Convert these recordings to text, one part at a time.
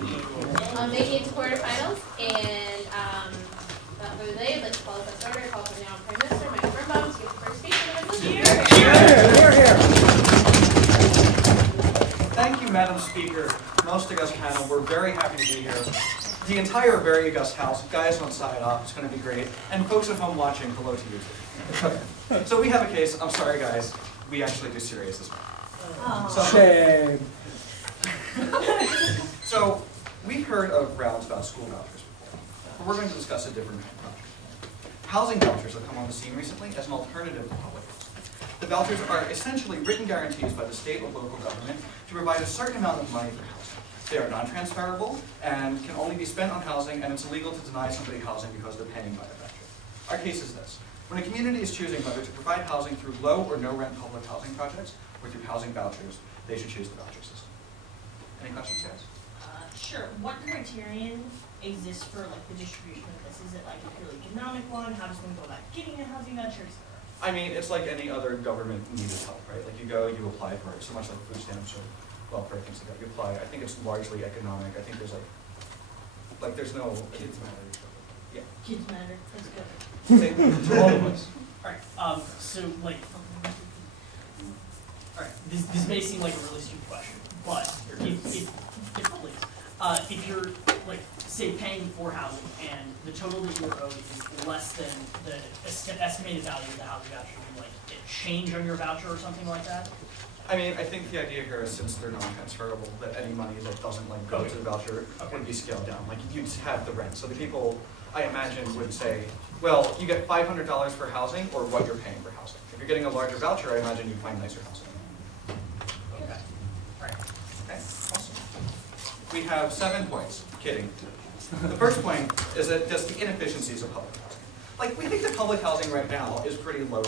Making it to quarterfinals, and without further delay, I'd like to call the first order, call for the Honorable Prime Minister, Mike Birnbaum, to give the first speech for the rest of the year. Thank you, Madam Speaker, most august panel. We're very happy to be here. The entire very august house, guys on side up, it's going to be great. And folks at home watching, hello to you too. So we have a case. I'm sorry, guys. We actually do serious as well. Shame. So we've heard of rounds about school vouchers before, but we're going to discuss a different kind of project. Housing vouchers have come on the scene recently as an alternative to public housing. The vouchers are essentially written guarantees by the state or local government to provide a certain amount of money for housing. They are non-transferable and can only be spent on housing, and it's illegal to deny somebody housing because they're paying by a voucher. Our case is this. When a community is choosing whether to provide housing through low or no rent public housing projects or through housing vouchers, they should choose the voucher system. Any questions, guys? Sure. What criterion exists for the distribution of this? Is it a purely economic one? How does one go about getting a housing voucher, etc.? I mean, it's like any other government needed help, right? Like you go, you apply for it, so much like food stamps or welfare things like that. You apply. I think it's largely economic. I think there's there's no kids matter. Yeah. Kids matter. That's good. To all of us. All right. So all right. This may seem like a really stupid question, but if you're say paying for housing and the total that you're owed is less than the estimated value of the housing voucher, can it change on your voucher or something like that? I mean, I think the idea here is since they're non-transferable, that any money that doesn't go to the voucher would be scaled down. You'd have the rent. So the people, I imagine, would say, well, you get $500 for housing or what you're paying for housing. If you're getting a larger voucher, I imagine you'd find nicer housing. Okay. All right. Okay, awesome. We have 7 points. Kidding. The first point is that just the inefficiencies of public housing. We think that public housing right now is pretty low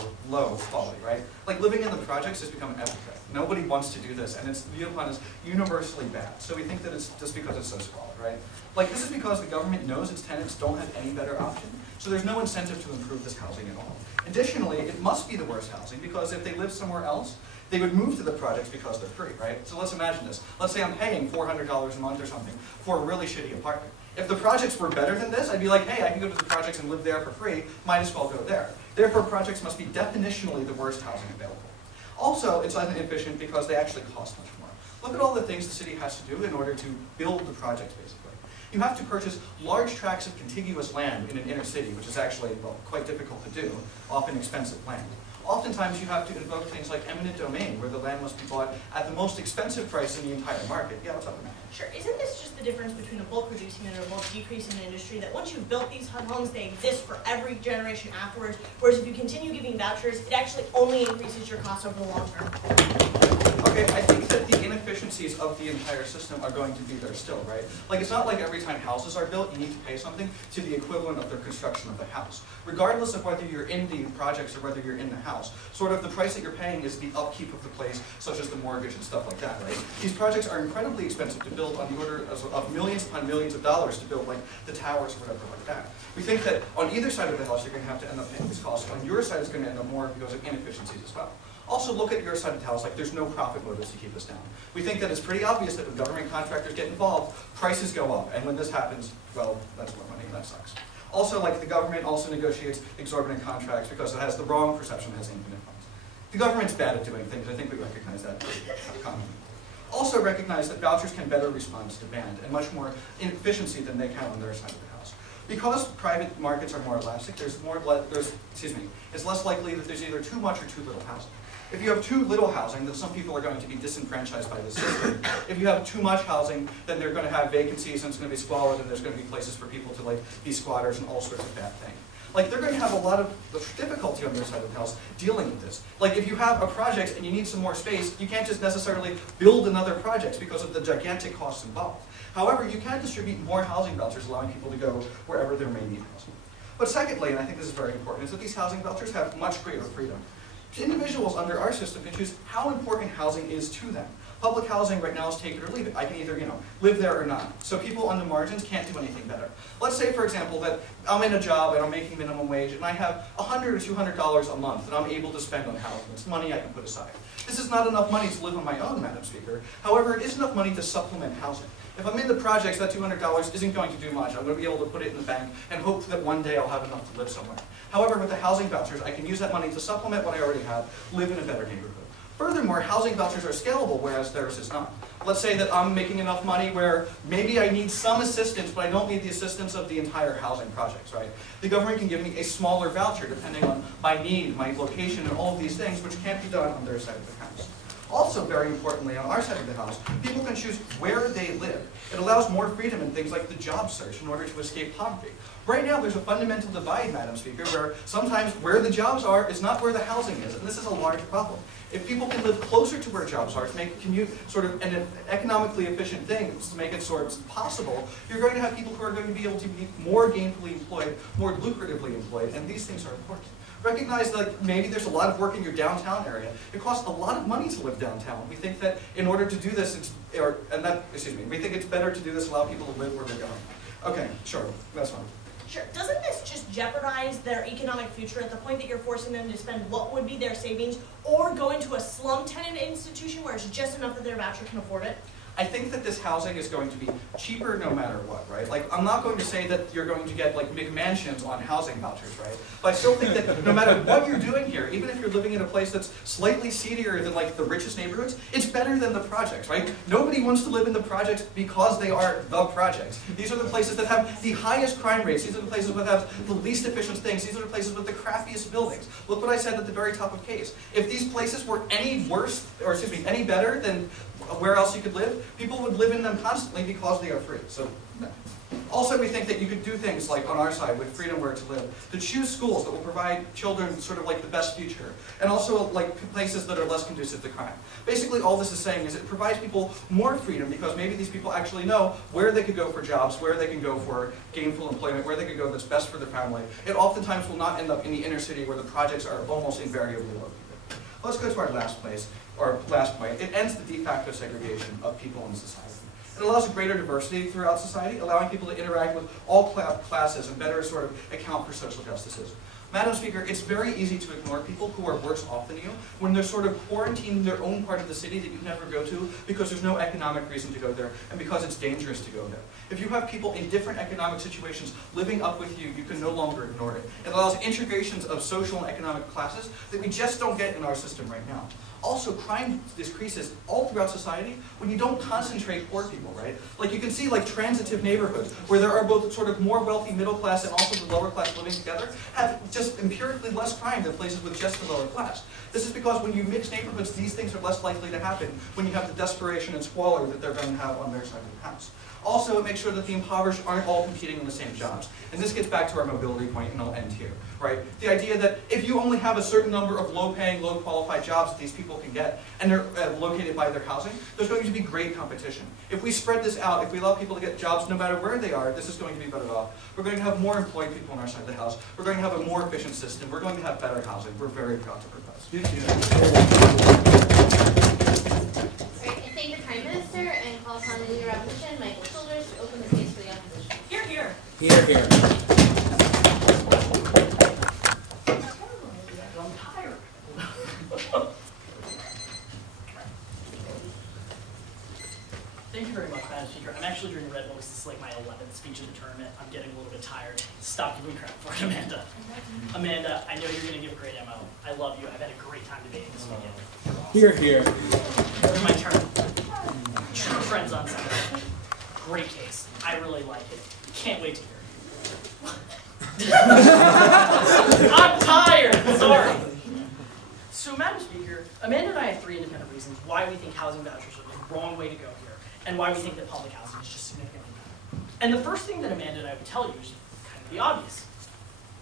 quality, right? Living in the projects has become epic. Nobody wants to do this, and it's viewed upon as universally bad. So we think that it's just because it's so squalid, right? This is because the government knows its tenants don't have any better option, so there's no incentive to improve this housing at all. Additionally, it must be the worst housing because if they live somewhere else, they would move to the projects because they're free, right? So let's imagine this. Let's say I'm paying $400 a month or something for a really shitty apartment. If the projects were better than this, I'd be like, hey, I can go to the projects and live there for free, might as well go there. Therefore, projects must be definitionally the worst housing available. Also, it's inefficient because they actually cost much more. Look at all the things the city has to do in order to build the projects, basically. You have to purchase large tracts of contiguous land in an inner city, which is actually, quite difficult to do, often expensive land. Oftentimes, you have to invoke things like eminent domain, where the land must be bought at the most expensive price in the entire market. Yeah, what's up with that? Sure. Isn't this just the difference between a bulk producing and a bulk decreasing industry, that once you've built these homes, they exist for every generation afterwards, whereas if you continue giving vouchers, it actually only increases your costs over the long term? Okay, I think that the inefficiencies of the entire system are going to be there still, right? It's not like every time houses are built, you need to pay something to the equivalent of the construction of the house. Regardless of whether you're in the projects or whether you're in the house, the price that you're paying is the upkeep of the place, such as the mortgage and stuff like that, right? These projects are incredibly expensive to build on the order of millions upon millions of dollars to build the towers or whatever like that. We think that on either side of the house, you're going to have to end up paying these costs. On your side, it's going to end up more because of inefficiencies as well. Also, look at your side of the house, there's no profit motives to keep this down. We think that it's pretty obvious that when government contractors get involved, prices go up. And when this happens, well, that's more money, and that sucks. Also, the government also negotiates exorbitant contracts because it has the wrong perception, it has infinite funds. The government's bad at doing things. I think we recognize that commonly. Also recognize that vouchers can better respond to demand and much more inefficiency than they can on their side of the house. Because private markets are more elastic, it's less likely that there's either too much or too little housing. If you have too little housing, then some people are going to be disenfranchised by the system. If you have too much housing, then they're going to have vacancies and it's going to be squalid and there's going to be places for people to be squatters and all sorts of bad things. They're going to have a lot of difficulty on their side of the house dealing with this. If you have a project and you need some more space, you can't just necessarily build another project because of the gigantic costs involved. However, you can distribute more housing vouchers, allowing people to go wherever there may be housing. But secondly, and I think this is very important, is that these housing vouchers have much greater freedom. Individuals under our system can choose how important housing is to them. Public housing right now is take it or leave it. I can either, live there or not. So people on the margins can't do anything better. Let's say, for example, that I'm in a job and I'm making minimum wage and I have $100 or $200 a month that I'm able to spend on housing. It's money I can put aside. This is not enough money to live on my own, Madam Speaker. However, it is enough money to supplement housing. If I'm in the projects, that $200 isn't going to do much. I'm going to be able to put it in the bank and hope that one day I'll have enough to live somewhere. However, with the housing vouchers, I can use that money to supplement what I already have, live in a better neighborhood. Furthermore, housing vouchers are scalable, whereas theirs is not. Let's say that I'm making enough money where maybe I need some assistance, but I don't need the assistance of the entire housing projects, right? The government can give me a smaller voucher depending on my need, my location, and all of these things, which can't be done on their side of the house. Also, very importantly, on our side of the house, people can choose where they live. It allows more freedom in things like the job search in order to escape poverty. Right now, there's a fundamental divide, Madam Speaker, where sometimes where the jobs are is not where the housing is, and this is a large problem. If people can live closer to where jobs are, to make commute sort of an economically efficient thing, to make it sort of possible, you're going to have people who are going to be able to be more gainfully employed, more lucratively employed, and these things are important. Recognize that maybe there's a lot of work in your downtown area. It costs a lot of money to live downtown. We think that in order to do this, we think it's better to do this, allow people to live where they're going. Okay, sure, that's fine. Sure. Doesn't this just jeopardize their economic future at the point that you're forcing them to spend what would be their savings or go into a slum tenant institution where it's just enough that their voucher can afford it? I think that this housing is going to be cheaper no matter what, right? Like, I'm not going to say that you're going to get, like, McMansions on housing vouchers, right? But I still think that no matter what you're doing here, even if you're living in a place that's slightly seedier than, like, the richest neighborhoods, it's better than the projects, right? Nobody wants to live in the projects because they are the projects. These are the places that have the highest crime rates. These are the places that have the least efficient things. These are the places with the crappiest buildings. Look what I said at the very top of case. If these places were any worse, or excuse me, any better than where else you could live, people would live in them constantly because they are free. So, no. Also, we think that you could do things like on our side with freedom where to live, to choose schools that will provide children sort of like the best future, and also like places that are less conducive to crime. Basically, all this is saying is it provides people more freedom because maybe these people actually know where they could go for jobs, where they can go for gainful employment, where they could go that's best for their family. It oftentimes will not end up in the inner city where the projects are almost invariably located. Let's go to our last point. It ends the de facto segregation of people in society. It allows a greater diversity throughout society, allowing people to interact with all classes and better sort of account for social justices. Madam Speaker, it's very easy to ignore people who are worse off than you when they're sort of quarantined in their own part of the city that you never go to because there's no economic reason to go there and because it's dangerous to go there. If you have people in different economic situations living up with you, you can no longer ignore it. It allows integrations of social and economic classes that we just don't get in our system right now. Also, crime decreases all throughout society when you don't concentrate poor people, right? Like you can see like transitive neighborhoods where there are both sort of more wealthy middle class and also the lower class living together have just empirically less crime than places with just the lower class. This is because when you mix neighborhoods, these things are less likely to happen when you have the desperation and squalor that they're going to have on their side of the house. Also, it makes sure that the impoverished aren't all competing in the same jobs. And this gets back to our mobility point, and I'll end here, right? The idea that if you only have a certain number of low-paying, low-qualified jobs that these people can get, and they're located by their housing, there's going to be great competition. If we spread this out, if we allow people to get jobs no matter where they are, this is going to be better off. We're going to have more employed people on our side of the house. We're going to have a more efficient system. We're going to have better housing. We're very proud to propose. Great, I thank the Prime Minister and call upon the Leader of Opposition, Michael Childers, to open the case for the opposition. Here, here. Here, here. I'm tired. Thank you very much, Madam Speaker. I'm actually doing red books. This is like my 11th speech of the tournament. I'm getting a little bit tired. Stop giving crap for it, Amanda. Amanda, I know you're going to give a great MO. I love you. I've had a great time debating this weekend. Here, here. It's my turn. True friends on Sunday. Great case. I really like it. Can't wait to hear it. I'm tired. Sorry. So, Madam Speaker, Amanda and I have 3 independent reasons why we think housing vouchers are the wrong way to go here, and why we think that public housing is just significantly better. And the first thing that Amanda and I would tell you is kind of the obvious.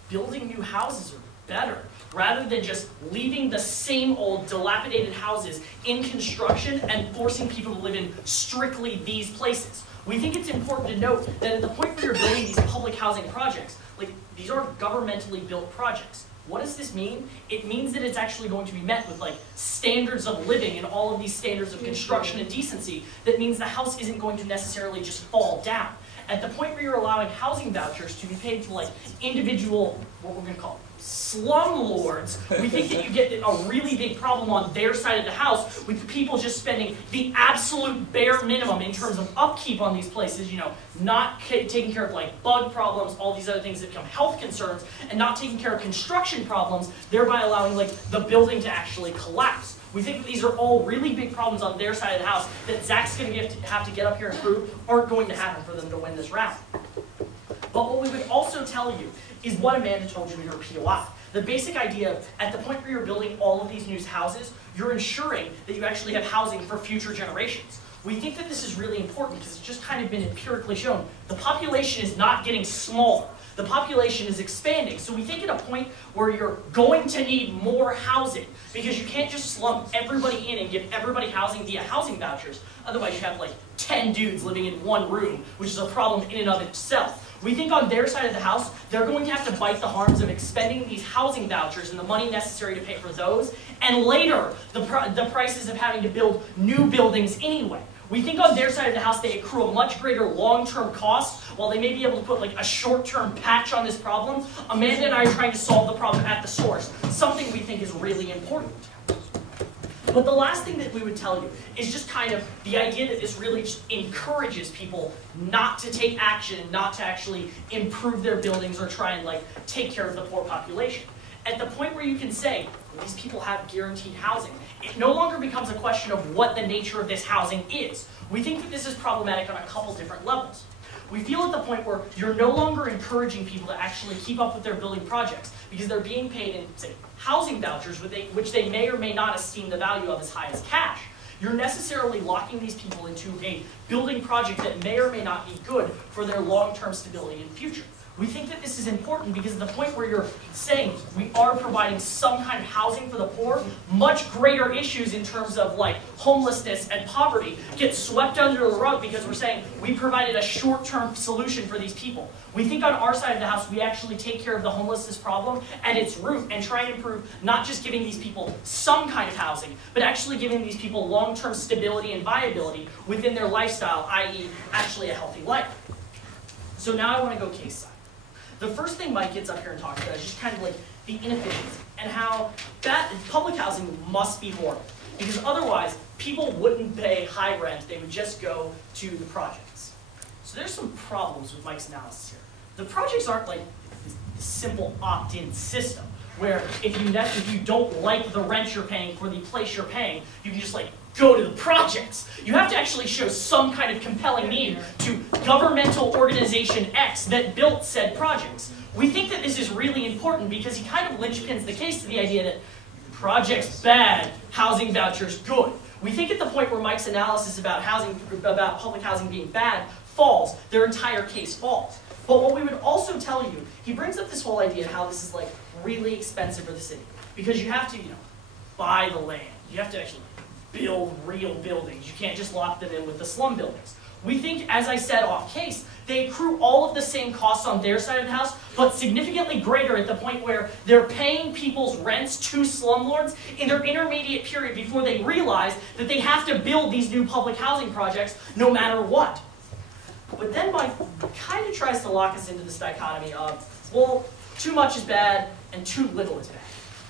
Building new houses are better, rather than just leaving the same old dilapidated houses in construction and forcing people to live in strictly these places. We think it's important to note that at the point where you're building these public housing projects, like these are governmentally built projects. What does this mean? It means that it's actually going to be met with like standards of living and all of these standards of construction and decency. That means the house isn't going to necessarily just fall down. At the point where you're allowing housing vouchers to be paid to like individual, what we're going to call slumlords, we think that you get a really big problem on their side of the house with people just spending the absolute bare minimum in terms of upkeep on these places, you know, not taking care of like bug problems, all these other things that become health concerns, and not taking care of construction problems, thereby allowing like the building to actually collapse. We think that these are all really big problems on their side of the house that Zach's going to have to get up here and prove aren't going to happen for them to win this round. But what we would also tell you is what Amanda told you in her POI. The basic idea of, at the point where you're building all of these new houses, you're ensuring that you actually have housing for future generations. We think that this is really important because it's just kind of been empirically shown. The population is not getting smaller. The population is expanding. So we think at a point where you're going to need more housing because you can't just slump everybody in and give everybody housing via housing vouchers. Otherwise you have like 10 dudes living in one room, which is a problem in and of itself. We think on their side of the house, they're going to have to bite the harms of expending these housing vouchers and the money necessary to pay for those, and later, the prices of having to build new buildings anyway. We think on their side of the house, they accrue a much greater long-term cost, while they may be able to put like a short-term patch on this problem. Amanda and I are trying to solve the problem at the source, something we think is really important. But the last thing that we would tell you is just kind of the idea that this really just encourages people not to take action, not to actually improve their buildings or try and like take care of the poor population. At the point where you can say, well, these people have guaranteed housing, it no longer becomes a question of what the nature of this housing is. We think that this is problematic on a couple different levels. We feel at the point where you're no longer encouraging people to actually keep up with their building projects because they're being paid in, say, housing vouchers, which they may or may not esteem the value of as high as cash. You're necessarily locking these people into a building project that may or may not be good for their long-term stability in the future. We think that this is important because at the point where you're saying we are providing some kind of housing for the poor, much greater issues in terms of like homelessness and poverty get swept under the rug because we're saying we provided a short-term solution for these people. We think on our side of the house we actually take care of the homelessness problem at its root and try and improve not just giving these people some kind of housing, but actually giving these people long-term stability and viability within their lifestyle, i.e. actually a healthy life. So now I want to go case side. The first thing Mike gets up here and talks about is just kind of like the inefficiency and how that public housing must be horrible because otherwise people wouldn't pay high rent, they would just go to the projects. So there's some problems with Mike's analysis here. The projects aren't like this simple opt-in system where if you don't like the rent you're paying for the place you're paying, you can just like go to the projects. You have to actually show some kind of compelling need to governmental organization X that built said projects. We think that this is really important because he kind of linchpins the case to the idea that projects bad, housing vouchers good. We think at the point where Mike's analysis about public housing being bad falls, their entire case falls. But what we would also tell you, he brings up this whole idea of how this is like really expensive for the city because you have to, buy the land. You have to actually build real buildings. You can't just lock them in with the slum buildings. We think, as I said off case, they accrue all of the same costs on their side of the house, but significantly greater at the point where they're paying people's rents to slumlords in their intermediate period before they realize that they have to build these new public housing projects no matter what. But then Mike kind of tries to lock us into this dichotomy of, well, too much is bad and too little is bad.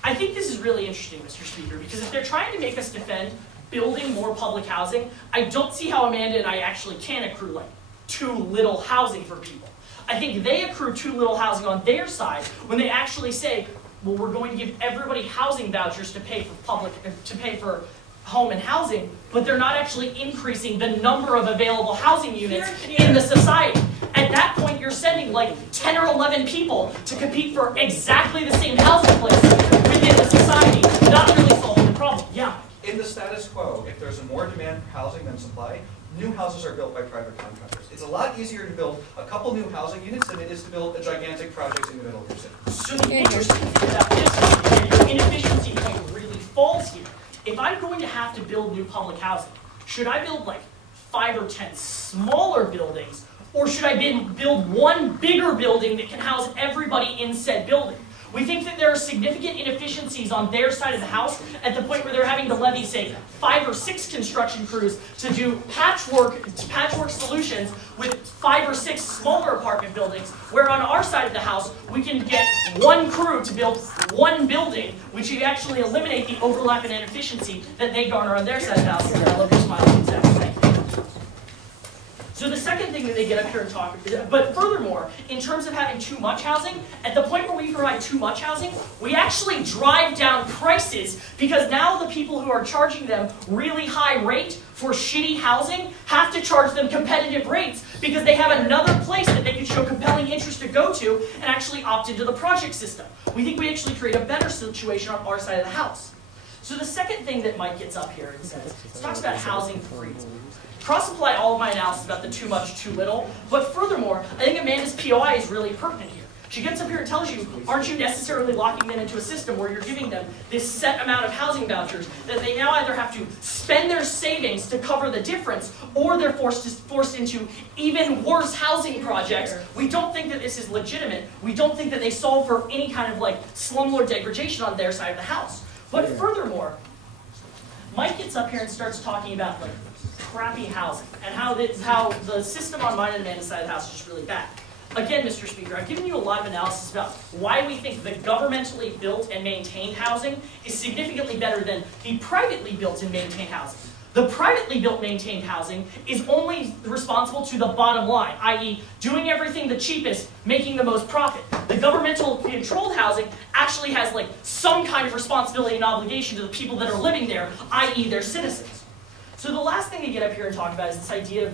I think this is really interesting, Mr. Speaker, because if they're trying to make us defend building more public housing, I don't see how Amanda and I actually can accrue like too little housing for people. I think they accrue too little housing on their side when they actually say, well, we're going to give everybody housing vouchers to pay for home and housing, but they're not actually increasing the number of available housing units in the society. At that point, you're sending like 10 or 11 people to compete for exactly the same housing place within the society, not really solving the problem. Yeah. In the status quo, if there's more demand for housing than supply, new houses are built by private contractors. It's a lot easier to build a couple new housing units than it is to build a gigantic project in the middle of your city. So the interesting thing about this is your inefficiency point really falls here. If I'm going to have to build new public housing, should I build like 5 or 10 smaller buildings, or should I build one bigger building that can house everybody in said building? We think that there are significant inefficiencies on their side of the house at the point where they're having to levy, say, 5 or 6 construction crews to do patchwork solutions with 5 or 6 smaller apartment buildings, where on our side of the house, we can get 1 crew to build 1 building, which would actually eliminate the overlap and inefficiency that they garner on their side of the house. I love your smile. Exactly. Thank you. So the second thing that they get up here and talk, but furthermore, in terms of having too much housing, at the point where we provide too much housing, we actually drive down prices because now the people who are charging them really high rate for shitty housing have to charge them competitive rates because they have another place that they can show compelling interest to go to and actually opt into the project system. We think we actually create a better situation on our side of the house. So the second thing that Mike gets up here and says, he talks about housing freeze. Cross-apply all of my analysis about the too much, too little, but furthermore, I think Amanda's POI is really pertinent here. She gets up here and tells you, aren't you necessarily locking them into a system where you're giving them this set amount of housing vouchers that they now either have to spend their savings to cover the difference, or they're forced into even worse housing projects. We don't think that this is legitimate. We don't think that they solve for any kind of like slumlord degradation on their side of the house. But furthermore, Mike gets up here and starts talking about like crappy housing and how the system on mine and Amanda's side of the house is just really bad. Again, Mr. Speaker, I've given you a lot of analysis about why we think the governmentally built and maintained housing is significantly better than the privately built and maintained housing. The privately built maintained housing is only responsible to the bottom line, i.e. doing everything the cheapest, making the most profit. The governmental controlled housing actually has like some kind of responsibility and obligation to the people that are living there, i.e. their citizens. So the last thing they get up here and talk about is this idea of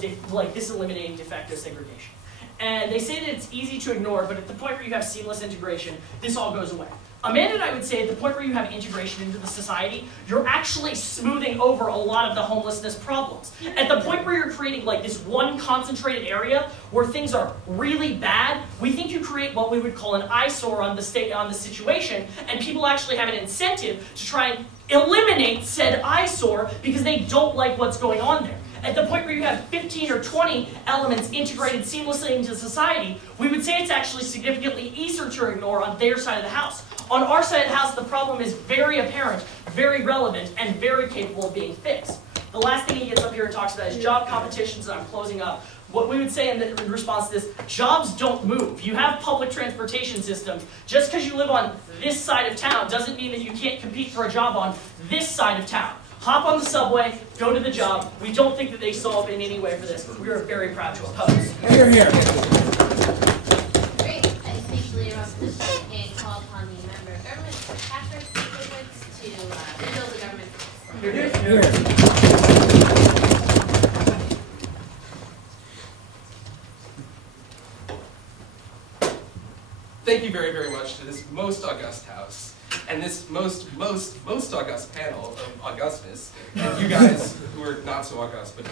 this eliminating de facto segregation. And they say that it's easy to ignore, but at the point where you have seamless integration, this all goes away. Amanda and I would say at the point where you have integration into the society, you're actually smoothing over a lot of the homelessness problems. At the point where you're creating like this one concentrated area where things are really bad, we think you create what we would call an eyesore on the situation, and people actually have an incentive to try and eliminate said eyesore because they don't like what's going on there. At the point where you have 15 or 20 elements integrated seamlessly into society, we would say it's actually significantly easier to ignore on their side of the house. On our side of the house, the problem is very apparent, very relevant, and very capable of being fixed. The last thing he gets up here and talks about is job competitions, and I'm closing up. What we would say in response to this, jobs don't move. You have public transportation systems. Just because you live on this side of town doesn't mean that you can't compete for a job on this side of town. Hop on the subway, go to the job. We don't think that they solve in any way for this. We are very proud to oppose. Here, here. Great. I think leader opposition and call upon the member of government, Patrick Stiglitz, to rebuild the government. Here. Thank you very, very much to this most august house and this most august panel of augustness, and you guys who are not so august, but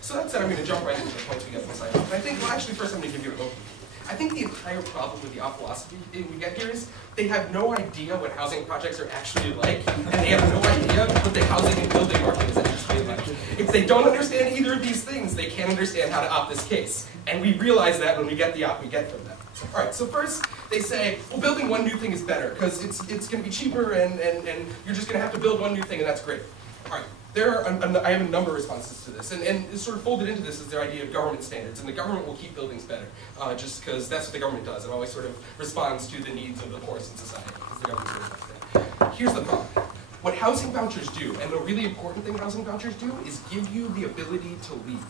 so that said, I'm going to jump right into the points we get from side off. I think, well, actually, first I'm going to give you an overview. I think the entire problem with the philosophy we get here is they have no idea what housing projects are actually like, and they have no idea what the housing and building market is actually like. If they don't understand either of these things, they can't understand how to opt this case. And we realize that when we get the op we get from them. All right, so first they say, well, building one new thing is better because it's going to be cheaper and you're just going to have to build one new thing and that's great. All right, I have a number of responses to this, and sort of folded into this is their idea of government standards, and the government will keep buildings better just because that's what the government does. It always sort of responds to the needs of the poorest in society because the government's really like that. Here's the problem. What housing vouchers do, and the really important thing housing vouchers do, is give you the ability to leave.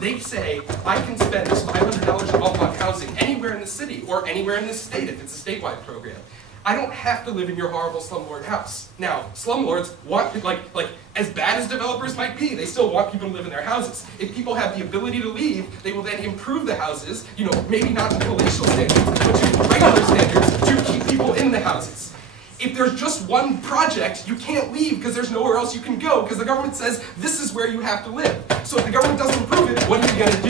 They say, I can spend this $500 a month on housing anywhere in the city or anywhere in the state if it's a statewide program. I don't have to live in your horrible slumlord house. Now, slumlords want, like as bad as developers might be, they still want people to live in their houses. If people have the ability to leave, they will then improve the houses, maybe not to palatial standards, but to regular standards to keep people in the houses. If there's just one project, you can't leave because there's nowhere else you can go because the government says this is where you have to live. So if the government doesn't improve it, what are you going to do?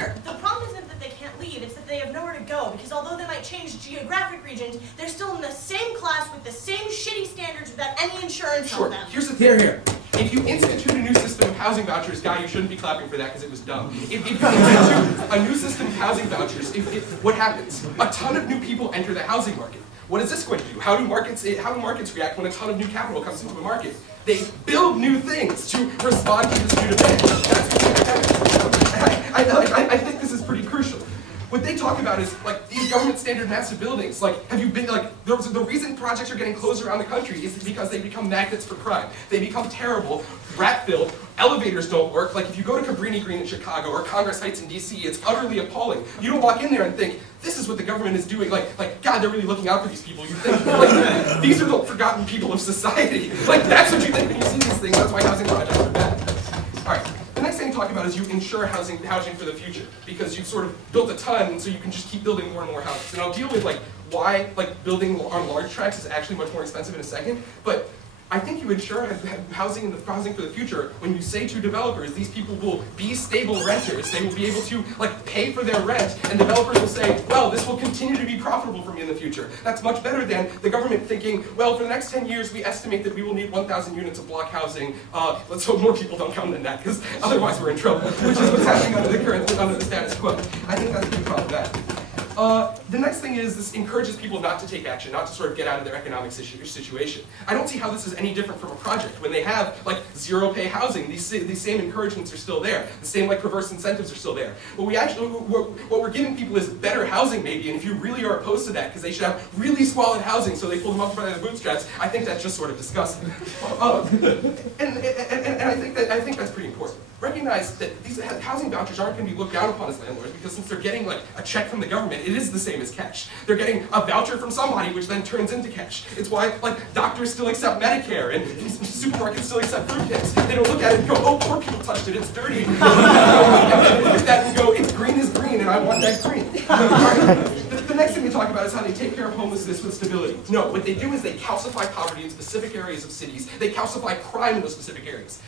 Sure. The problem isn't that they can't leave, it's that they have nowhere to go because although they might change geographic regions, they're still in the same class with the same shitty standards without any insurance on them. Here's the thing. Here. If you institute a new system of housing vouchers, guy, you shouldn't be clapping for that because it was dumb. If you institute a new system of housing vouchers, what happens? A ton of new people enter the housing market. What is this going to do? How do markets react when a ton of new capital comes into a market? They build new things to respond to this new demand. I think this is pretty crucial. What they talk about is like these government standard massive buildings. Like, have you been like the reason projects are getting closed around the country is because they become magnets for crime. They become terrible, rat-filled. Elevators don't work. Like if you go to Cabrini Green in Chicago or Congress Heights in DC, it's utterly appalling. You don't walk in there and think, this is what the government is doing. Like God, they're really looking out for these people. You think, like, these are the forgotten people of society. Like that's what you think when you see these things. That's why housing projects are bad. All right. The next thing to talk about is you insure housing for the future because you've sort of built a ton, so you can just keep building more and more houses. And I'll deal with like why like building on large tracts is actually much more expensive in a second. But I think you insure housing for the future when you say to developers, these people will be stable renters. They will be able to like pay for their rent, and developers will say, well, this will continue to be profitable for me in the future. That's much better than the government thinking, well, for the next 10 years, we estimate that we will need 1,000 units of block housing. Let's hope more people don't come than that, because otherwise we're in trouble, which is what's happening under the status quo. I think that's pretty problematic. The next thing is this encourages people not to take action, not to sort of get out of their economic situation. I don't see how this is any different from a project. When they have like zero pay housing, these same encouragements are still there. The same like perverse incentives are still there. What we're giving people is better housing maybe, and if you really are opposed to that because they should have really squalid housing so they pull them up by the bootstraps, I think that's just sort of disgusting. And I think that's pretty important. Recognize that these housing vouchers aren't going to be looked down upon as landlords because since they're getting like a check from the government, it is the same as cash. They're getting a voucher from somebody which then turns into cash. It's why like doctors still accept Medicare and supermarkets still accept fruitcakes. They don't look at it and go, oh, poor people touched it, it's dirty. They look at that and go, it's green is green and I want that green. The next thing we talk about is how they take care of homelessness with stability. No, what they do is they calcify poverty in specific areas of cities. They calcify crime in those specific areas.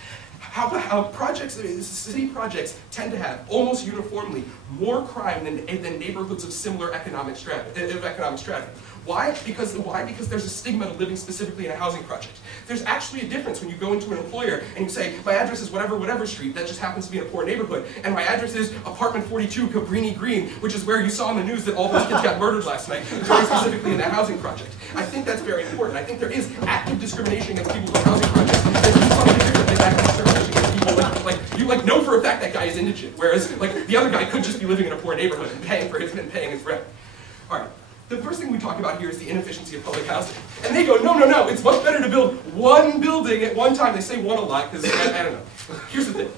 City projects tend to have almost uniformly more crime than neighborhoods of similar economic strata. Why? Because there's a stigma to living specifically in a housing project. There's actually a difference when you go into an employer and you say, my address is whatever street, that just happens to be in a poor neighborhood, and my address is apartment 42, Cabrini Green, which is where you saw in the news that all those kids got murdered last night, very specifically in that housing project. I think that's very important. I think there is active discrimination against people with housing projects. There's something different than active discrimination against people you know for a fact that guy is indigent, whereas like the other guy could just be living in a poor neighborhood and paying his rent. All right. The first thing we talk about here is the inefficiency of public housing. And they go, no, it's much better to build one building at one time. They say one a lot, because I don't know. Here's the thing.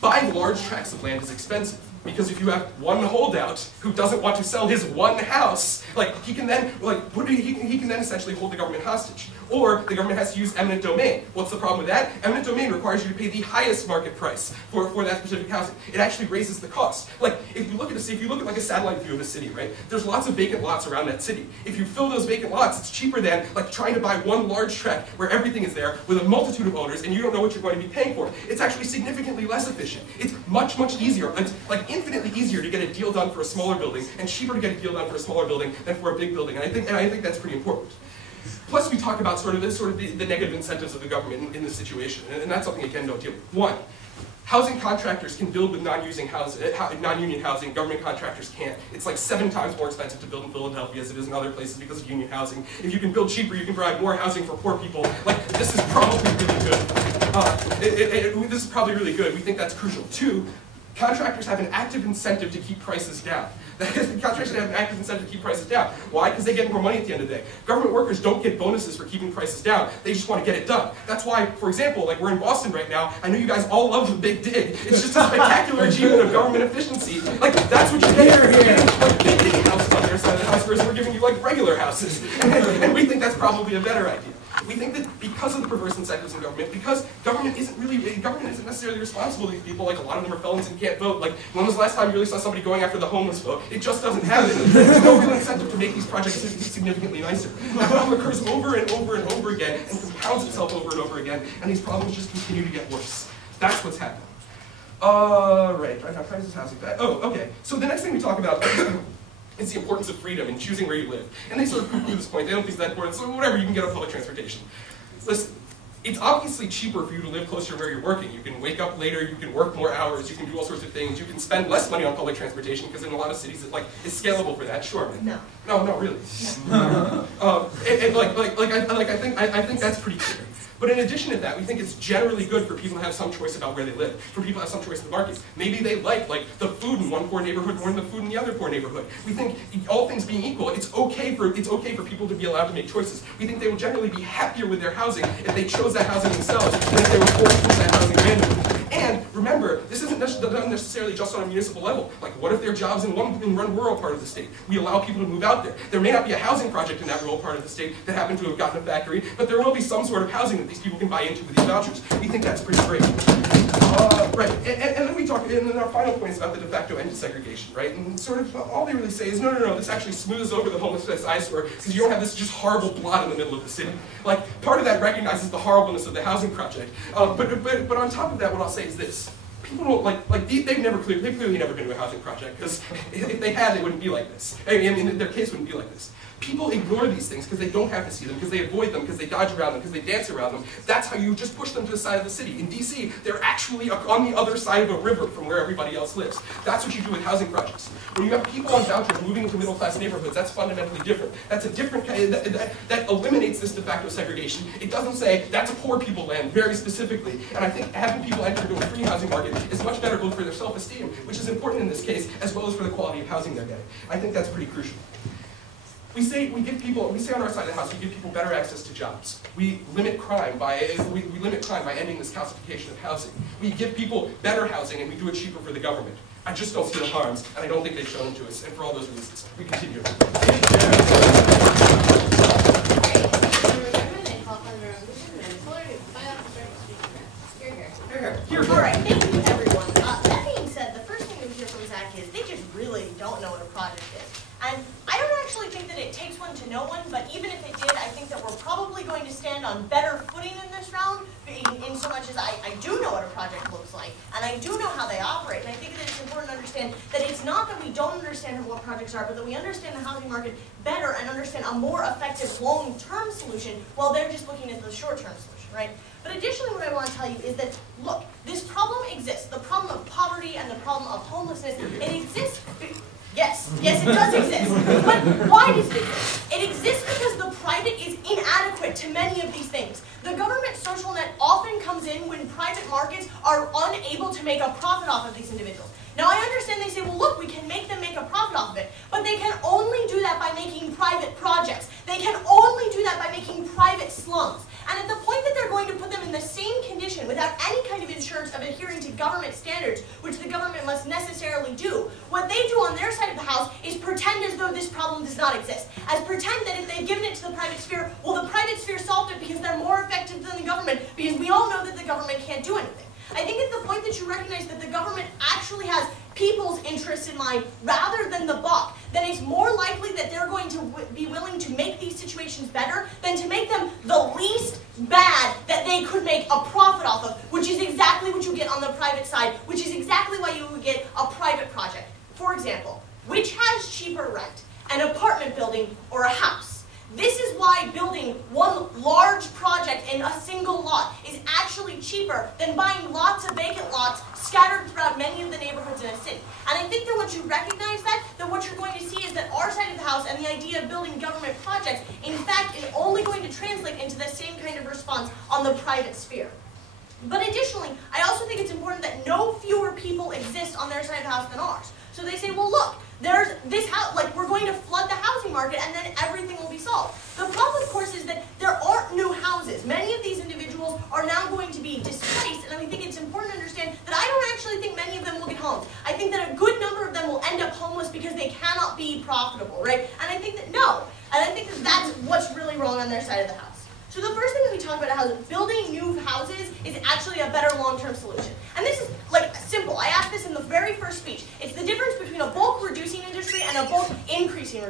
Buying large tracts of land is expensive. Because if you have one holdout who doesn't want to sell his one house, like he can then essentially hold the government hostage. Or the government has to use eminent domain. What's the problem with that? Eminent domain requires you to pay the highest market price for that specific housing. It actually raises the cost. Like if you look at like a satellite view of a city, right? There's lots of vacant lots around that city. If you fill those vacant lots, it's cheaper than like trying to buy one large tract where everything is there with a multitude of owners and you don't know what you're going to be paying for. It's actually significantly less efficient. It's much easier. It's like infinitely easier to get a deal done for a smaller building and cheaper to get a deal done for a smaller building than for a big building. And I think that's pretty important. Plus, we talk about the negative incentives of the government in this situation, and that's something again don't deal with. One, housing contractors can build with non-union housing. Government contractors can't. It's like 7 times more expensive to build in Philadelphia as it is in other places because of union housing. If you can build cheaper, you can provide more housing for poor people. Like this is probably really good. This is probably really good. We think that's crucial. 2, contractors have an active incentive to keep prices down. Contractors have an active incentive to keep prices down. Why? Because they get more money at the end of the day. Government workers don't get bonuses for keeping prices down. They just want to get it done. That's why, for example, like we're in Boston right now. I know you guys all love the Big Dig. It's just a spectacular achievement of government efficiency. Like that's what you get here. Like Big Dig houses on their side of the house, whereas we're giving you like regular houses. And we think that's probably a better idea. We think that because of the perverse incentives in government, because government isn't necessarily responsible to these people, like a lot of them are felons and can't vote. Like, when was the last time you really saw somebody going after the homeless vote? It just doesn't happen. There's no real incentive to make these projects significantly nicer. The problem occurs over and over and over again and compounds itself over and over again, and these problems just continue to get worse. That's what's happening. Right, now prices housing back. Oh, okay. So the next thing we talk about is the importance of freedom in choosing where you live. And they sort of poo-poo this point. They don't think it's that important, so whatever, you can get on public transportation. Listen, it's obviously cheaper for you to live closer to where you're working. You can wake up later, you can work more hours, you can do all sorts of things, you can spend less money on public transportation, because in a lot of cities it's scalable for that, sure. No. No, really. No. I think that's pretty clear. But in addition to that, we think it's generally good for people to have some choice about where they live, for people to have some choice in the markets. Maybe they like the food in one poor neighborhood more than the food in the other poor neighborhood. We think, all things being equal, it's okay for people to be allowed to make choices. We think they will generally be happier with their housing if they chose that housing themselves than if they were forced to choose that housing randomly. And remember, this isn't done necessarily just on a municipal level. Like, what if their jobs in one rural part of the state? We allow people to move out there. There may not be a housing project in that rural part of the state that happened to have gotten a factory, but there will be some sort of housing that these people can buy into with these vouchers. We think that's pretty great. Right, and then we talk, and then our final point is about the de facto end of segregation, right? And sort of all they really say is, no, this actually smooths over the homelessness eyesore, because you don't have this just horrible blot in the middle of the city. Like, part of that recognizes the horribleness of the housing project. But on top of that, what I'll say is this. People don't, they've clearly never been to a housing project, because if they had, they wouldn't be like this. I mean, their case wouldn't be like this. People ignore these things because they don't have to see them, because they avoid them, because they dodge around them, because they dance around them. That's how you just push them to the side of the city. In DC, they're actually on the other side of a river from where everybody else lives. That's what you do with housing projects. When you have people on vouchers moving into middle-class neighborhoods, that's fundamentally different. That's a different kind that eliminates this de facto segregation. It doesn't say that's poor people land very specifically. And I think having people enter into a free housing market is much better both for their self-esteem, which is important in this case, as well as for the quality of housing they're getting. I think that's pretty crucial. We say on our side of the house, we give people better access to jobs. We limit crime by ending this calcification of housing. We give people better housing, and we do it cheaper for the government. I just don't see the harms, and I don't think they've shown them to us. And for all those reasons, we continue. All right, thank you, everyone. That being said, the first thing we hear from Zach is they just really don't know what a project is. And I don't actually think that it takes one to know one, but even if it did, I think that we're probably going to stand on better footing in this round, in so much as I do know what a project looks like, and I do know how they operate, and I think that it's important to understand that it's not that we don't understand what projects are, but that we understand the housing market better and understand a more effective long-term solution while they're just looking at the short-term solution, right? But additionally, what I want to tell you is that, look, this problem exists. The problem of poverty and the problem of homelessness, it exists. Yes, it does exist. But why does it exist? It exists because the private is inadequate to many of these things. The government social net often comes in when private markets are unable to make a profit off of these individuals. Now, I understand they say, well, look, we can make them make a profit off of it, but they can only do that by making private projects. They can only do that by making private slums. And at the point that they're going to put them in the same condition without any kind of insurance of adhering to government standards, which the government must necessarily do, what they do on their side of the house is pretend as though this problem does not exist. As pretend that if they've given it to the private sphere, well, the private sphere solved it because they're more effective than the government, because we all know that the government can't do anything. I think at the point that you recognize that the government actually has people's interests in mind rather than the buck, then it's more likely that they're going to be willing to make these situations better than to make them the least bad that they could make a profit off of, which is exactly what you get on the private side, which is exactly why you would get a private project. For example, which has cheaper rent, an apartment building or a house? This is why building one large project in a single lot is actually cheaper than buying lots of vacant lots scattered throughout many of the neighborhoods in a city. And I think that once you recognize that, then what you're going to see is that our side of the house and the idea of building government projects, in fact, is only going to translate into the same kind of response on the private sphere. But additionally, I also think it's important that no fewer people exist on their side of the house than ours. So they say, well, look, there's this house, we're going to flood the housing market and then everything will be solved. The problem, of course, is that there aren't new houses. Many of these individuals are now going to be displaced, and I think it's important to understand that I don't actually think many of them will get homes. I think that a good number of them will end up homeless because they cannot be profitable, right? And I think that no. And I think that that's what's really wrong on their side of the house. So the first thing that we talk about how building new houses is actually a better long-term solution. And this is simple. I asked this in the very first speech. It's the difference between a bulk reducing industry and a bulk increasing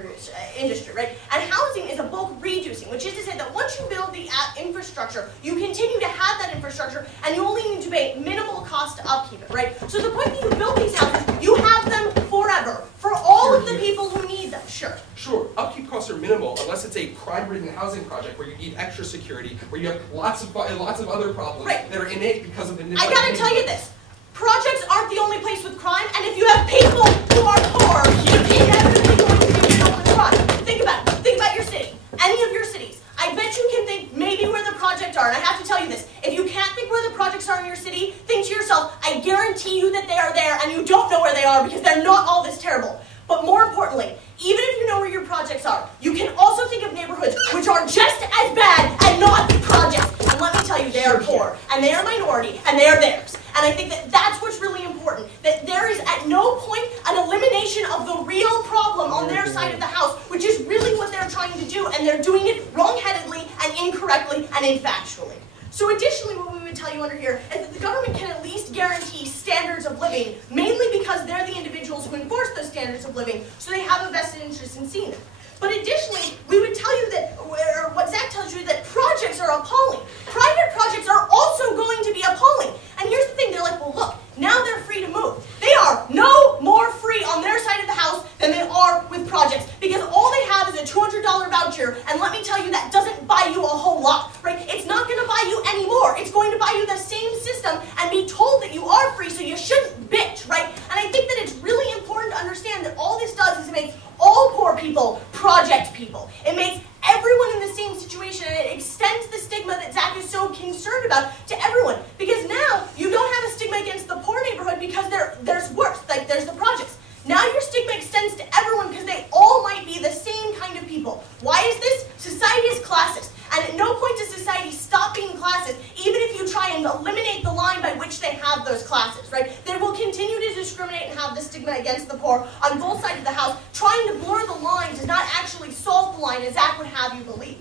industry, right? And housing is a bulk reducing, which is to say that once you build the infrastructure, you continue to have that infrastructure and you only need to pay minimal cost to upkeep it, right? So the point that you build these houses, you have them forever for all of the people who need them. Sure. Sure. Upkeep costs are minimal unless it's a crime-ridden housing project where you need extra security, where you have lots of other problems that are innate because of the. I gotta tell you this. Projects aren't the only place with crime, and if you have people who are poor, you're inevitably going to be dealing with crime. Think about it. Think about your city. Any of your cities. I bet you can think maybe where the projects are, and I have to tell you this. If you can't think where the projects are in your city, think to yourself, I guarantee you that they are there, and you don't know where they are because they're not all this terrible. But more importantly, even if you know where your projects are, you can also think of neighborhoods which are just as bad and not projects. And let me tell you, they are poor, and they are minority, and they are theirs. And I think that that's what's really important, that there is at no point an elimination of the real problem on their side of the house, which is really what they're trying to do, and they're doing it wrong-headedly and incorrectly and infactually. So additionally, what we would tell you under here is that the government can at least guarantee standards of living, mainly because they're the individuals who enforce those standards of living, so they have a vested interest in seeing them. But additionally, we would tell you that, or what Zach tells you, that projects are appalling. Private projects are also going to be appalling. And here's the thing, they're like, well look, now they're free to move. They are no more free on their side of the house than they are with projects, because all they have is a $200 voucher, and let me tell you, that doesn't buy you a whole lot, right? It's not going to buy you any more. It's going to buy you the same system and be told that you are free, so you shouldn't bitch, right? And I think that it's really important to understand that all this does is it makes all poor people project people. It makes everyone in the same situation, and it extends the stigma that Zach is so concerned about to everyone. Because now, you don't have a stigma against the poor neighborhood because there's worse, like there's the projects. Now your stigma extends to everyone because they all might be the same kind of people. Why is this? Society is classist. And at no point does society stop being classist, even if you try and eliminate the line by which they have those classes, right? They will continue to discriminate and have the stigma against the poor on both sides of the house. Trying to blur the line does not actually solve the line, as Zach would have you believe.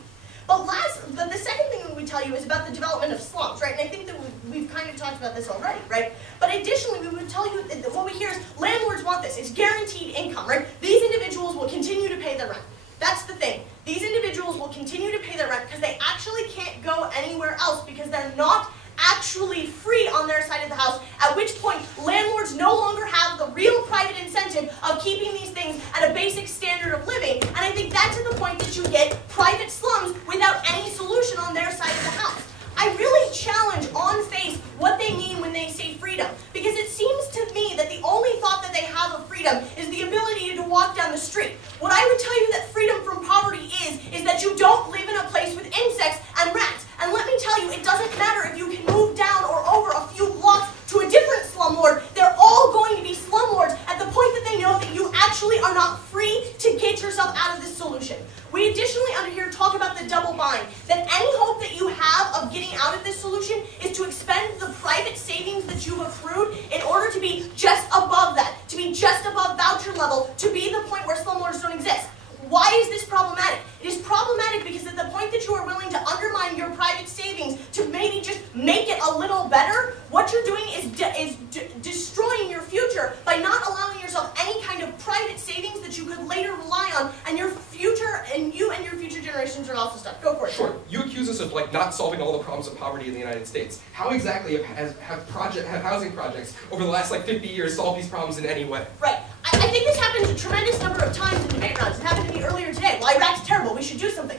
But the second thing that we tell you is about the development of slums, right? And I think that we've kind of talked about this already, right? But additionally, we would tell you that what we hear is landlords want this. It's guaranteed income, right? These individuals will continue to pay their rent. That's the thing. These individuals will continue to pay their rent because they actually can't go anywhere else because they're not actually free on their side of the house, at which point landlords no longer have the real private incentive of keeping these things at a basic standard of living. And I think that's to the point that you get private slums without any solution on their side of the house. I really challenge on face what they mean when they say freedom, because it seems to me that the only thought that they have of freedom is the ability to walk down the street. What I would tell you that freedom from poverty is that you don't live in a place with insects and rats. And let me tell you, it doesn't matter if you can move down or over a few blocks to a different slumlord. They're all going to be slumlords at the point that they know that you actually are not free to get yourself out of this solution. We additionally under here talk about the double bind, that any hope that you have of getting out of this solution is to expend the private savings that you've accrued in order to be just above that, to be just above voucher level, to be the point where slumlords don't exist. Why is this problematic? It is problematic because at the point that you are willing to undermine your private savings to maybe just make it a little better, what you're doing is destroying your future by not allowing yourself any kind of private savings that you could later rely on, and your future, and you and your future generations are also stuck. Go for it. Sure. You accuse us of not solving all the problems of poverty in the United States. How exactly have housing projects over the last 50 years solved these problems in any way? Right. I think this happens a tremendous number of times in debate rounds. It happened to me earlier today. Well, Iraq's terrible. We should do something.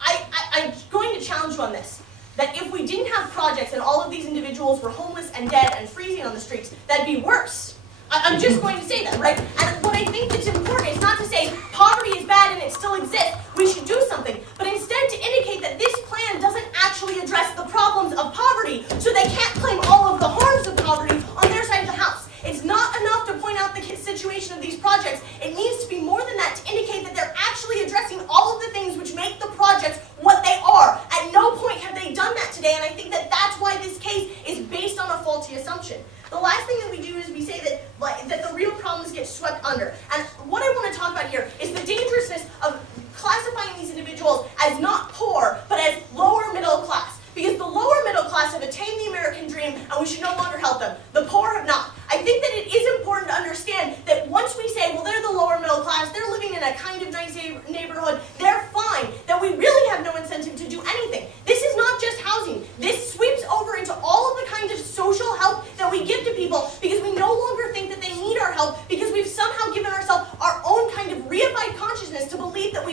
I'm going to challenge you on this. That if we didn't have projects and all of these individuals were homeless and dead and freezing on the streets, that'd be worse. I'm just going to say that, right? And what I think that's important is not to say poverty is bad and it still exists, we should do something, but instead to indicate that this plan doesn't actually address the problems of poverty, so they can't claim all of the harms of poverty on their side of the house. It's not enough to point out the situation of these projects. It needs to be more than that to indicate that they're actually addressing all of the things which make the projects what they are. At no point have they done that today, and I think that that's why this case is based on a faulty assumption. The last thing that we do is we say that the real problems get swept under. And what I want to talk about here is the dangerousness of classifying these individuals as not poor, but as lower middle class. Because the lower middle class have attained the American dream, and we should no longer help them. The poor have not. I think that it is important to understand that once we say, well, they're the lower middle class, they're living in a kind of nice neighborhood, they're fine, that we really have no incentive to do anything. This is not just housing. This sweeps over into all of the kind of social help that we give to people, because we no longer think that they need our help, because we've somehow given ourselves our own kind of reified consciousness to believe that we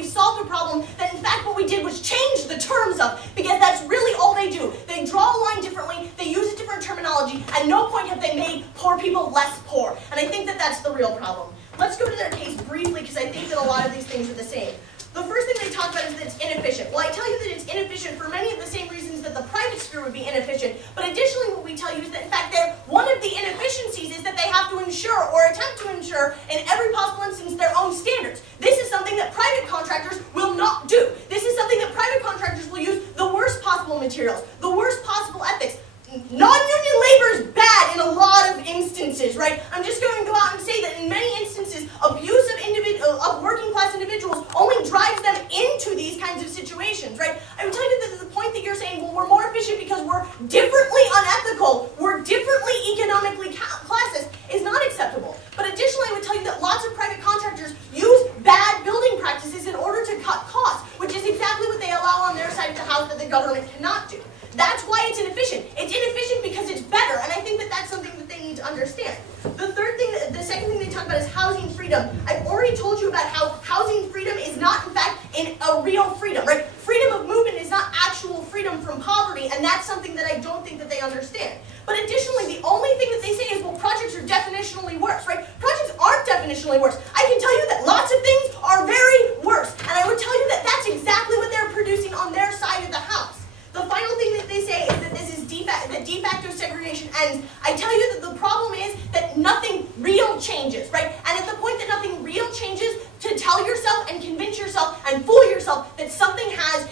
ideology. At no point have they made poor people less poor. And I think that that's the real problem. Let's go to their case briefly, because I think that a lot of these things are the same. The first thing they talk about is that it's inefficient. Well, I tell you that it's inefficient for many of the same reasons that the private sphere would be inefficient. But additionally, what we tell you is that, in fact, one of the inefficiencies is that they have to ensure, or attempt to ensure, in every possible instance, their own standards. This is something that private contractors will not do. This is something that private contractors will use the worst possible materials, the worst possible ethics. Non-union labor is bad in a lot of instances, right? I'm just going to go out and say that in many instances, abuse of working class individuals only drives them into these kinds of situations, right? I would tell you that the point that you're saying, well, we're more efficient because we're differently unethical, we're differently economically classist, is not acceptable. But additionally, I would tell you that lots of private contractors use bad building practices in order to cut costs, which is exactly what they allow on their side of the house that the government cannot do. That's why it's inefficient. It's inefficient because it's better, and I think that that's something that they need to understand. The second thing they talk about is housing freedom. I've already told you about how housing freedom is not, in fact, a real freedom, right? Freedom of movement is not actual freedom from poverty, and that's something that I don't think that they understand. But additionally, the only thing that they say is, well, projects are definitionally worse, right? Projects aren't definitionally worse. I can tell you that lots of things are very worse, and I would tell you that that's exactly what they're producing on their side of the house. The final thing that they say is that this is that de facto segregation ends. I tell you that the problem is that nothing real changes, right? And at the point that nothing real changes, to tell yourself and convince yourself and fool yourself that something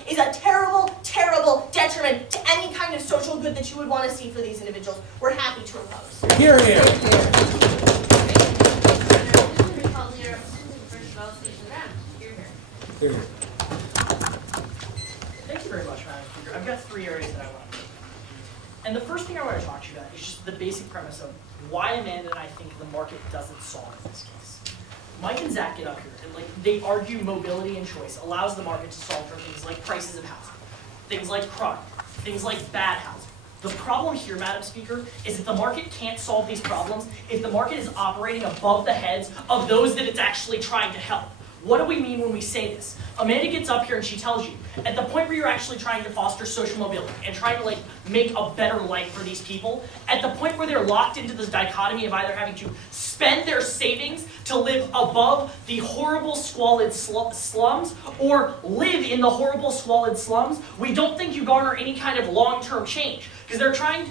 is a terrible, terrible detriment to any kind of social good that you would want to see for these individuals. We're happy to oppose. Here, here. Here, here. Thank you very much, Madam Speaker. I've got 3 areas that I want to cover. And the first thing I want to talk to you about is just the basic premise of why Amanda and I think the market doesn't solve in this case. Mike and Zach get up here and they argue mobility and choice allows the market to solve for things like prices of housing, things like crime, things like bad housing. The problem here, Madam Speaker, is that the market can't solve these problems if the market is operating above the heads of those that it's actually trying to help. What do we mean when we say this? Amanda gets up here and she tells you, at the point where you're actually trying to foster social mobility and trying to make a better life for these people, at the point where they're locked into this dichotomy of either having to spend their savings to live above the horrible squalid slums or live in the horrible squalid slums, we don't think you garner any kind of long-term change. Because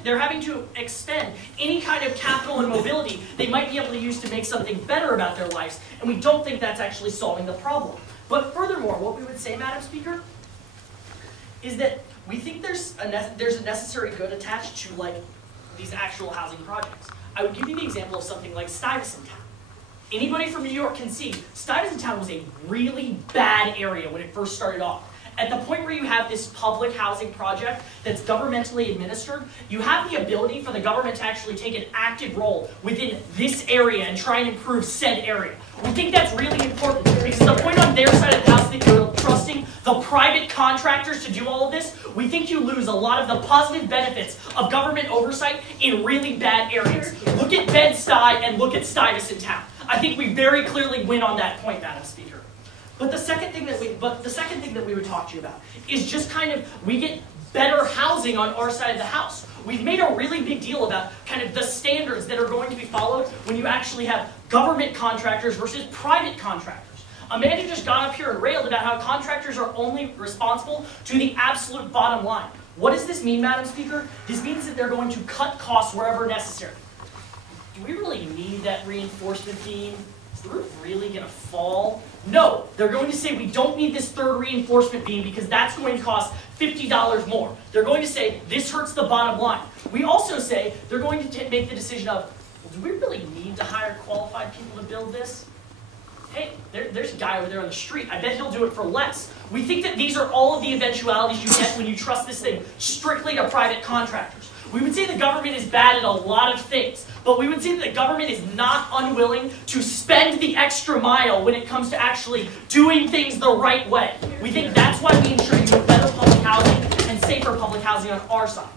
they're having to expend any kind of capital and mobility they might be able to use to make something better about their lives, and we don't think that's actually solving the problem. But furthermore, what we would say, Madam Speaker, is that we think there's a necessary good attached to these actual housing projects. I would give you the example of something like Stuyvesant Town. Anybody from New York can see Stuyvesant Town was a really bad area when it first started off. At the point where you have this public housing project that's governmentally administered, you have the ability for the government to actually take an active role within this area and try and improve said area. We think that's really important because the point on their side of the house that you're trusting the private contractors to do all of this, we think you lose a lot of the positive benefits of government oversight in really bad areas. Look at Bed-Stuy and look at Stuyvesant Town. I think we very clearly win on that point, Madam Speaker. But the second thing that we would talk to you about is just we get better housing on our side of the house. We've made a really big deal about the standards that are going to be followed when you actually have government contractors versus private contractors. Amanda just got up here and railed about how contractors are only responsible to the absolute bottom line. What does this mean, Madam Speaker? This means that they're going to cut costs wherever necessary. Do we really need that reinforcement beam? Is the roof really going to fall? No, they're going to say we don't need this third reinforcement beam because that's going to cost $50 more. They're going to say this hurts the bottom line. We also say they're going to make the decision of, well, do we really need to hire qualified people to build this? Hey, there's a guy over there on the street. I bet he'll do it for less. We think that these are all of the eventualities you get when you trust this thing strictly to private contractors. We would say the government is bad at a lot of things, but we would say that the government is not unwilling to spend the extra mile when it comes to actually doing things the right way. We think that's why we ensure you have better public housing and safer public housing on our side.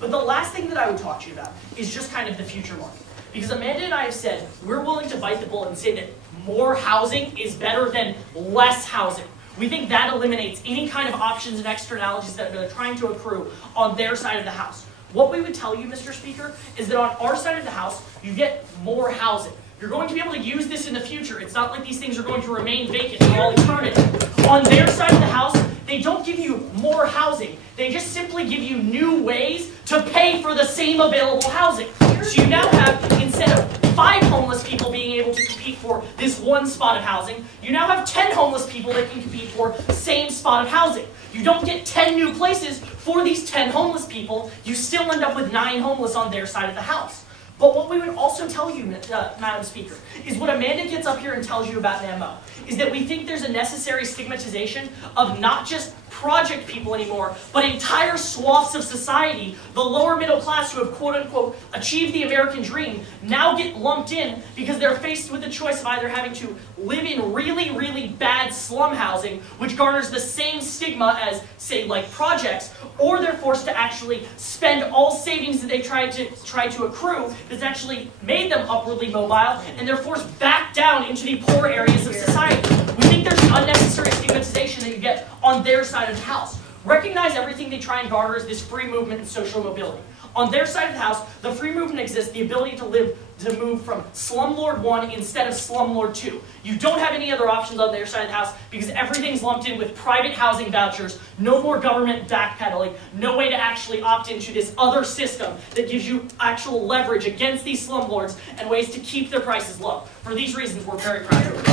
But the last thing that I would talk to you about is just the future market. Because Amanda and I have said we're willing to bite the bullet and say that more housing is better than less housing. We think that eliminates any kind of options and externalities that they're trying to accrue on their side of the house. What we would tell you, Mr. Speaker, is that on our side of the House, you get more housing. You're going to be able to use this in the future. It's not like these things are going to remain vacant for all eternity. On their side of the House, they don't give you more housing. They just simply give you new ways to pay for the same available housing. So you now have, instead of 5 homeless people being able to compete for this one spot of housing, you now have 10 homeless people that can compete for the same spot of housing. You don't get 10 new places for these 10 homeless people. You still end up with 9 homeless on their side of the House. But what we would also tell you, Madam Speaker, is what Amanda gets up here and tells you about an MO, is that we think there's a necessary stigmatization of not just project people anymore, but entire swaths of society, the lower middle class who have quote-unquote achieved the American dream, now get lumped in because they're faced with the choice of either having to live in really, really bad slum housing, which garners the same stigma as, say, like projects, or they're forced to actually spend all savings that they tried to accrue that's actually made them upwardly mobile, and they're forced back down into the poor areas of society. We think there's unnecessary stigmatization that you get on their side of the House. Recognize everything they try and garner is this free movement and social mobility. On their side of the House, the free movement exists, the ability to move from Slumlord 1 instead of Slumlord 2. You don't have any other options on their side of the House because everything's lumped in with private housing vouchers, no more government backpedaling, no way to actually opt into this other system that gives you actual leverage against these slumlords and ways to keep their prices low. For these reasons, we're very proud of it.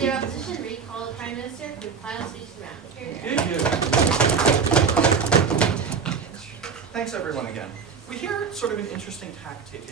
Their opposition recall the Prime Minister for the final speech of the round. Thanks everyone again. We hear sort of an interesting tactic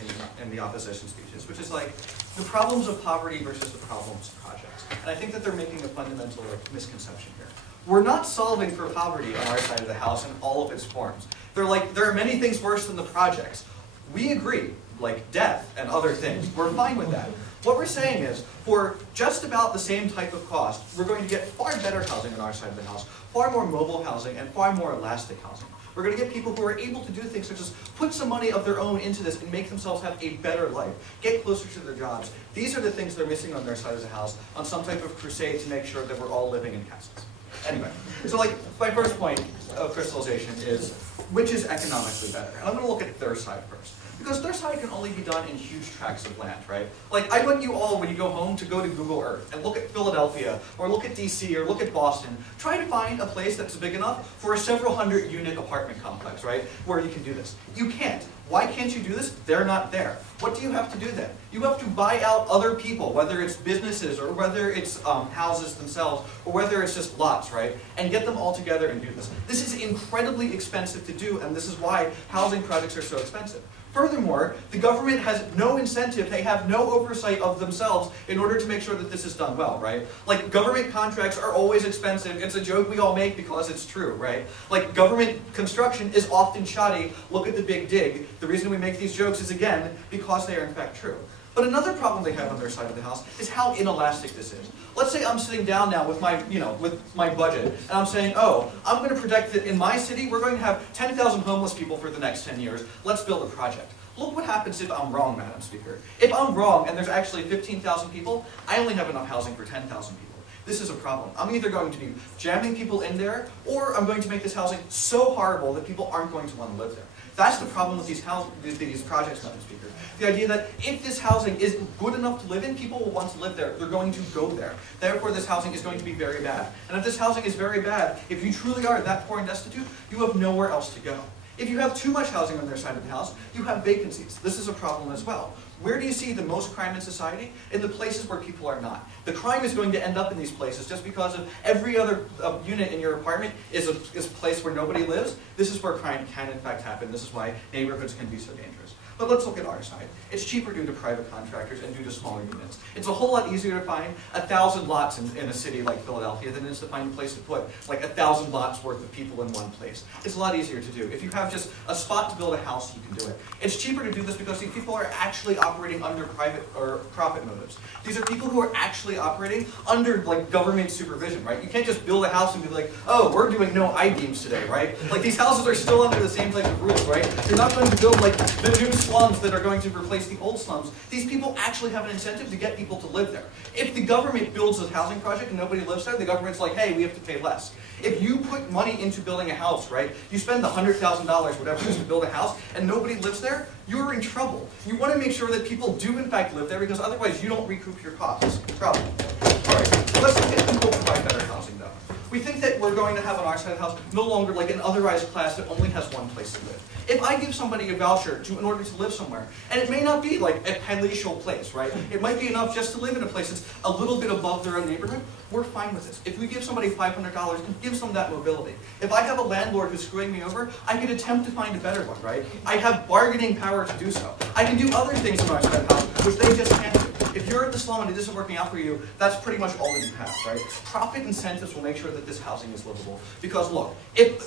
in the opposition speeches, which is like the problems of poverty versus the problems of projects. And I think that they're making a fundamental misconception here. We're not solving for poverty on our side of the House in all of its forms. They're like, there are many things worse than the projects. We agree, like death and other things. We're fine with that. What we're saying is, for just about the same type of cost, we're going to get far better housing on our side of the House, far more mobile housing, and far more elastic housing. We're going to get people who are able to do things such as put some money of their own into this and make themselves have a better life, get closer to their jobs. These are the things they're missing on their side of the House on some type of crusade to make sure that we're all living in castles. Anyway, so like my first point of crystallization is which is economically better. And I'm going to look at their side first. Because their side can only be done in huge tracts of land, right? Like, I want you all, when you go home, to go to Google Earth and look at Philadelphia, or look at DC, or look at Boston. Try to find a place that's big enough for a several hundred unit apartment complex, right? Where you can do this. You can't. Why can't you do this? They're not there. What do you have to do then? You have to buy out other people, whether it's businesses, or whether it's houses themselves, or whether it's just lots, right? And get them all together and do this. This is incredibly expensive to do, and this is why housing projects are so expensive. Furthermore, the government has no incentive, they have no oversight of themselves in order to make sure that this is done well, right? Like, government contracts are always expensive. It's a joke we all make because it's true, right? Like, government construction is often shoddy. Look at the Big Dig. The reason we make these jokes is, again, because they are in fact true. But another problem they have on their side of the House is how inelastic this is. Let's say I'm sitting down now with my, with my budget, and I'm saying, oh, I'm going to predict that in my city we're going to have 10,000 homeless people for the next 10 years. Let's build a project. Look what happens if I'm wrong, Madam Speaker. If I'm wrong and there's actually 15,000 people, I only have enough housing for 10,000 people. This is a problem. I'm either going to be jamming people in there, or I'm going to make this housing so horrible that people aren't going to want to live there. That's the problem with these projects, Madam Speaker. The idea that if this housing is good enough to live in, people will want to live there. They're going to go there. Therefore, this housing is going to be very bad. And if this housing is very bad, if you truly are that poor and destitute, you have nowhere else to go. If you have too much housing on their side of the house, you have vacancies. This is a problem as well. Where do you see the most crime in society? In the places where people are not. The crime is going to end up in these places just because of every other unit in your apartment is a place where nobody lives. This is where crime can in fact happen. This is why neighborhoods can be so dangerous. But let's look at our side. It's cheaper due to private contractors and due to smaller units. It's a whole lot easier to find 1,000 lots in a city like Philadelphia than it is to find a place to put like 1,000 lots worth of people in one place. It's a lot easier to do. If you have just a spot to build a house, you can do it. It's cheaper to do this because these people are actually operating operating under private or profit motives. These are people who are actually operating under like government supervision, right? You can't just build a house and be like, oh, we're doing no I-beams today, right? Like these houses are still under the same type of rules, right? You're not going to build like the new slums that are going to replace the old slums. These people actually have an incentive to get people to live there. If the government builds a housing project and nobody lives there, the government's like, hey, we have to pay less. If you put money into building a house, right, you spend the $100,000, whatever it is to build a house, and nobody lives there, you're in trouble. You want to make sure that people do in fact live there because otherwise you don't recoup your costs. Problem. All right, so let's look at who will provide better housing though. We think that we're going to have on our side of the house no longer like an otherized class that only has one place to live. If I give somebody a voucher in order to live somewhere, and it may not be like a palatial place, right? It might be enough just to live in a place that's a little bit above their own neighborhood, we're fine with this. If we give somebody $500, it gives them that mobility. If I have a landlord who's screwing me over, I can attempt to find a better one, right? I have bargaining power to do so. I can do other things in our side of the house, which they just can't do. If you're at the slum and it isn't working out for you, that's pretty much all that you have, right? Profit incentives will make sure that this housing is livable. Because look,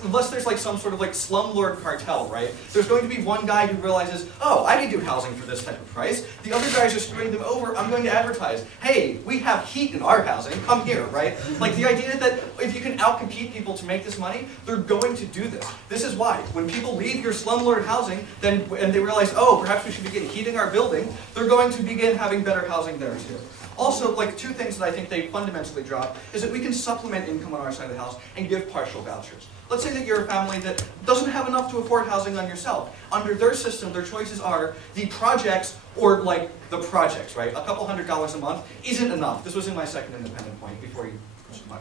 unless there's like some sort of like slumlord cartel, right? There's going to be one guy who realizes, oh, I can do housing for this type of price. The other guys are screwing them over. I'm going to advertise, hey, we have heat in our housing. Come here, right? Like the idea that if you can outcompete people to make this money, they're going to do this. This is why when people leave your slumlord housing, and they realize, oh, perhaps we should begin heating our building, they're going to begin having better housing there too. Also, like two things that I think they fundamentally drop is that we can supplement income on our side of the house and give partial vouchers. Let's say that you're a family that doesn't have enough to afford housing on yourself. Under their system, their choices are the projects or like the projects, right? A couple $100s a month isn't enough. This was in my second independent point before you pushed my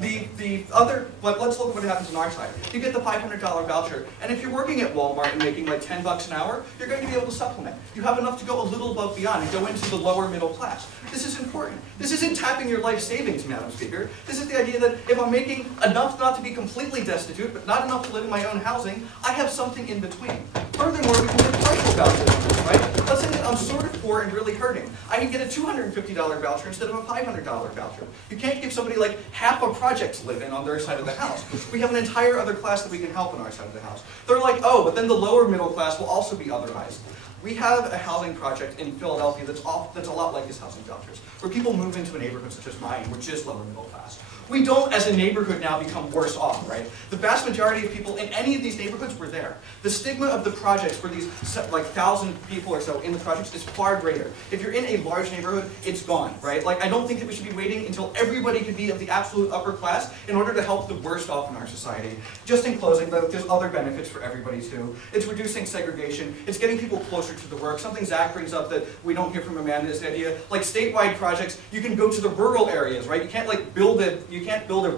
me. But let's look at what happens on our side. You get the $500 voucher, and if you're working at Walmart and making like $10 an hour, you're going to be able to supplement. You have enough to go a little above beyond and go into the lower middle class. This is important. This isn't tapping your life savings, Madam Speaker. This is the idea that if I'm making enough not to be completely destitute, but not enough to live in my own housing, I have something in between. Furthermore, we can get partial vouchers on this, right? Let's say that I'm sort of poor and really hurting. I can get a $250 voucher instead of a $500 voucher. You can't give somebody like half a project to live in on their side of the house. We have an entire other class that we can help on our side of the house. They're like, oh, but then the lower middle class will also be otherized. We have a housing project in Philadelphia that's a lot like these housing vouchers, where people move into a neighborhood such as mine, which is lower middle class. We don't, as a neighborhood now, become worse off, right? The vast majority of people in any of these neighborhoods were there. The stigma of the projects for these like 1,000 people or so in the projects is far greater. If you're in a large neighborhood, it's gone, right? Like, I don't think that we should be waiting until everybody could be of the absolute upper class in order to help the worst off in our society. Just in closing, though, there's other benefits for everybody too. It's reducing segregation. It's getting people closer to the work. Something Zach brings up that we don't hear from Amanda is the idea, like statewide projects, you can go to the rural areas, right? You can't like build a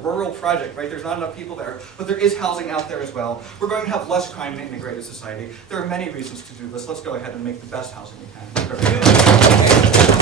rural project, right? There's not enough people there, but there is housing out there as well. We're going to have less crime in an integrated society. There are many reasons to do this. Let's go ahead and make the best housing we can.